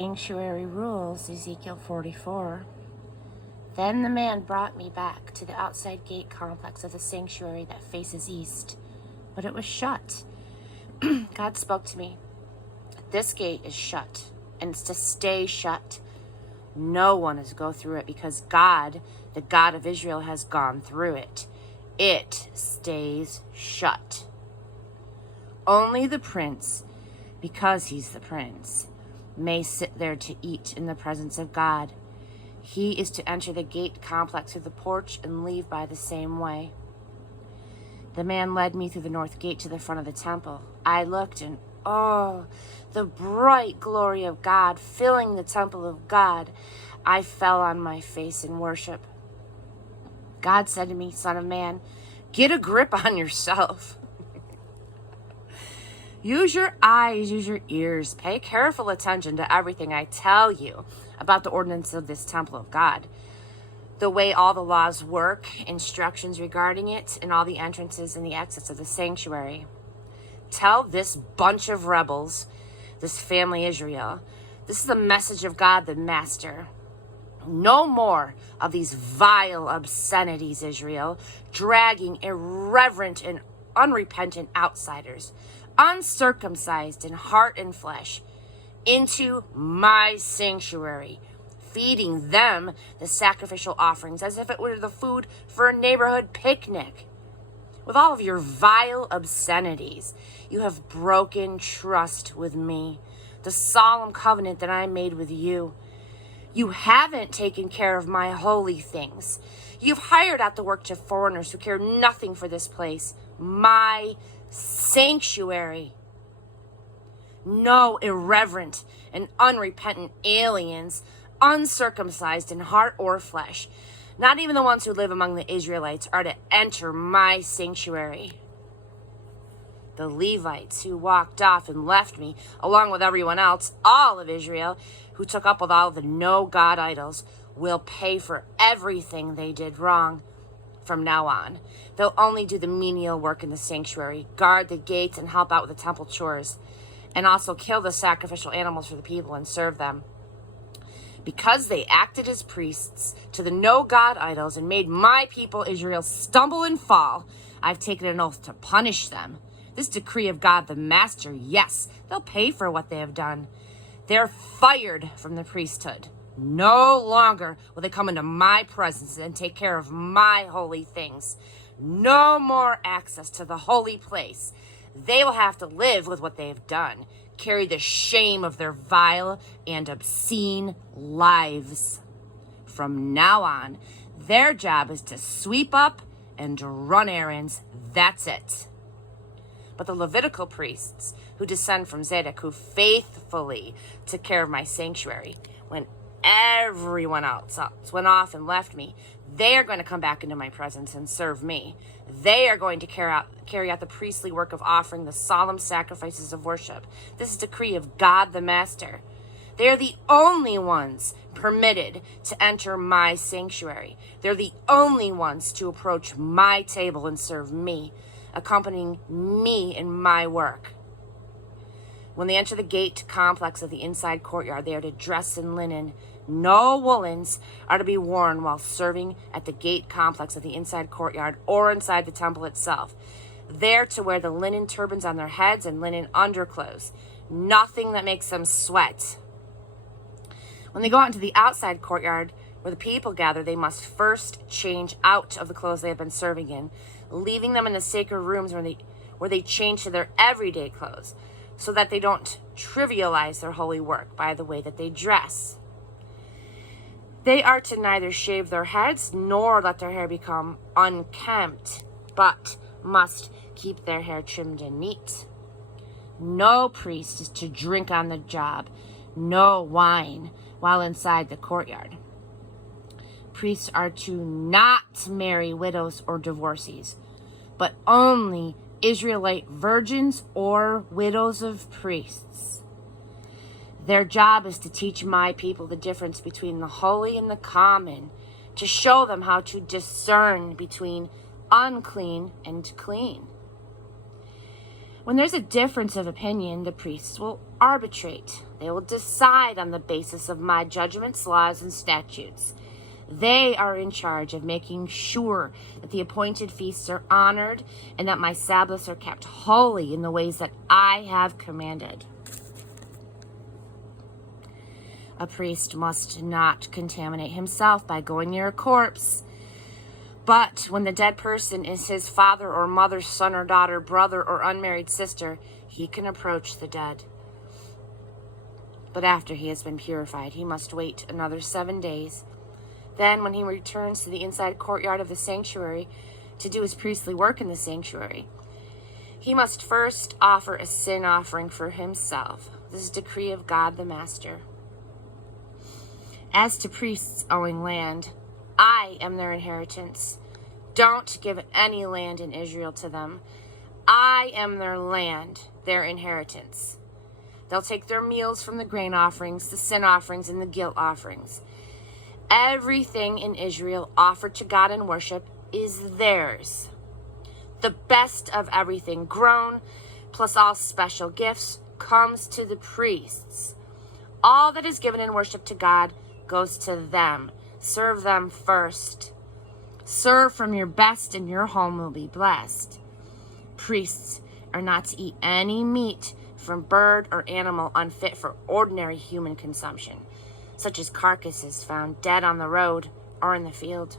Sanctuary rules, Ezekiel 44. Then the man brought me back to the outside gate complex of the sanctuary that faces east, but it was shut. God spoke to me. This gate is shut, and it's to stay shut. No one is to go through it because God, the God of Israel, has gone through it. It stays shut. Only the prince, because he's the prince, may sit there to eat in the presence of God. He is to enter the gate complex through the porch and leave by the same way. The man led me through the north gate to the front of the temple. I looked and, oh, the bright glory of God filling the temple of God. I fell on my face in worship. God said to me, Son of man, get a grip on yourself. Use your eyes, use your ears. Pay careful attention to everything I tell you about the ordinance of this temple of God. The way all the laws work, instructions regarding it, and all the entrances and the exits of the sanctuary. Tell this bunch of rebels, this family Israel, this is the message of God the Master. No more of these vile obscenities, Israel, dragging irreverent and unrepentant outsiders, uncircumcised in heart and flesh, into my sanctuary, feeding them the sacrificial offerings as if it were the food for a neighborhood picnic. With all of your vile obscenities, you have broken trust with me, the solemn covenant that I made with you. You haven't taken care of my holy things. You've hired out the work to foreigners who care nothing for this place, my sanctuary. No irreverent and unrepentant aliens, uncircumcised in heart or flesh, not even the ones who live among the Israelites, are to enter my sanctuary. The Levites who walked off and left me, along with everyone else, all of Israel, who took up with all the no-God idols, will pay for everything they did wrong. From now on, they'll only do the menial work in the sanctuary, guard the gates, and help out with the temple chores, and also kill the sacrificial animals for the people and serve them. Because they acted as priests to the no-God idols and made my people Israel stumble and fall, I've taken an oath to punish them. This decree of God the Master, yes, they'll pay for what they have done. They're fired from the priesthood. No longer will they come into my presence and take care of my holy things. No more access to the holy place. They will have to live with what they have done, carry the shame of their vile and obscene lives. From now on, their job is to sweep up and run errands. That's it. But the Levitical priests who descend from Zadok, who faithfully took care of my sanctuary when everyone else went off and left me, they are going to come back into my presence and serve me. They are going to carry out the priestly work of offering the solemn sacrifices of worship. This is a decree of God the Master. They are the only ones permitted to enter my sanctuary. They're the only ones to approach my table and serve me, accompanying me in my work. When they enter the gate complex of the inside courtyard, they are to dress in linen. No woolens are to be worn while serving at the gate complex of the inside courtyard or inside the temple itself. They're to wear the linen turbans on their heads and linen underclothes. Nothing that makes them sweat. When they go out into the outside courtyard where the people gather, they must first change out of the clothes they have been serving in, leaving them in the sacred rooms where they change to their everyday clothes, so that they don't trivialize their holy work by the way that they dress. They are to neither shave their heads nor let their hair become unkempt, but must keep their hair trimmed and neat. No priest is to drink on the job, no wine while inside the courtyard. Priests are to not marry widows or divorcees, but only Israelite virgins or widows of priests. Their job is to teach my people the difference between the holy and the common, to show them how to discern between unclean and clean. When there's a difference of opinion, the priests will arbitrate. They will decide on the basis of my judgments, laws, and statutes. They are in charge of making sure that the appointed feasts are honored and that my Sabbaths are kept holy in the ways that I have commanded. A priest must not contaminate himself by going near a corpse. But when the dead person is his father or mother, son or daughter, brother or unmarried sister, he can approach the dead. But after he has been purified, he must wait another 7 days. Then, when he returns to the inside courtyard of the sanctuary to do his priestly work in the sanctuary, he must first offer a sin offering for himself. This is a decree of God the Master. As to priests owing land, I am their inheritance. Don't give any land in Israel to them. I am their land, their inheritance. They'll take their meals from the grain offerings, the sin offerings, and the guilt offerings. Everything in Israel offered to God in worship is theirs. The best of everything grown, plus all special gifts, comes to the priests. All that is given in worship to God goes to them. Serve them first. Serve from your best and your home will be blessed. Priests are not to eat any meat from bird or animal unfit for ordinary human consumption, such as carcasses found dead on the road or in the field.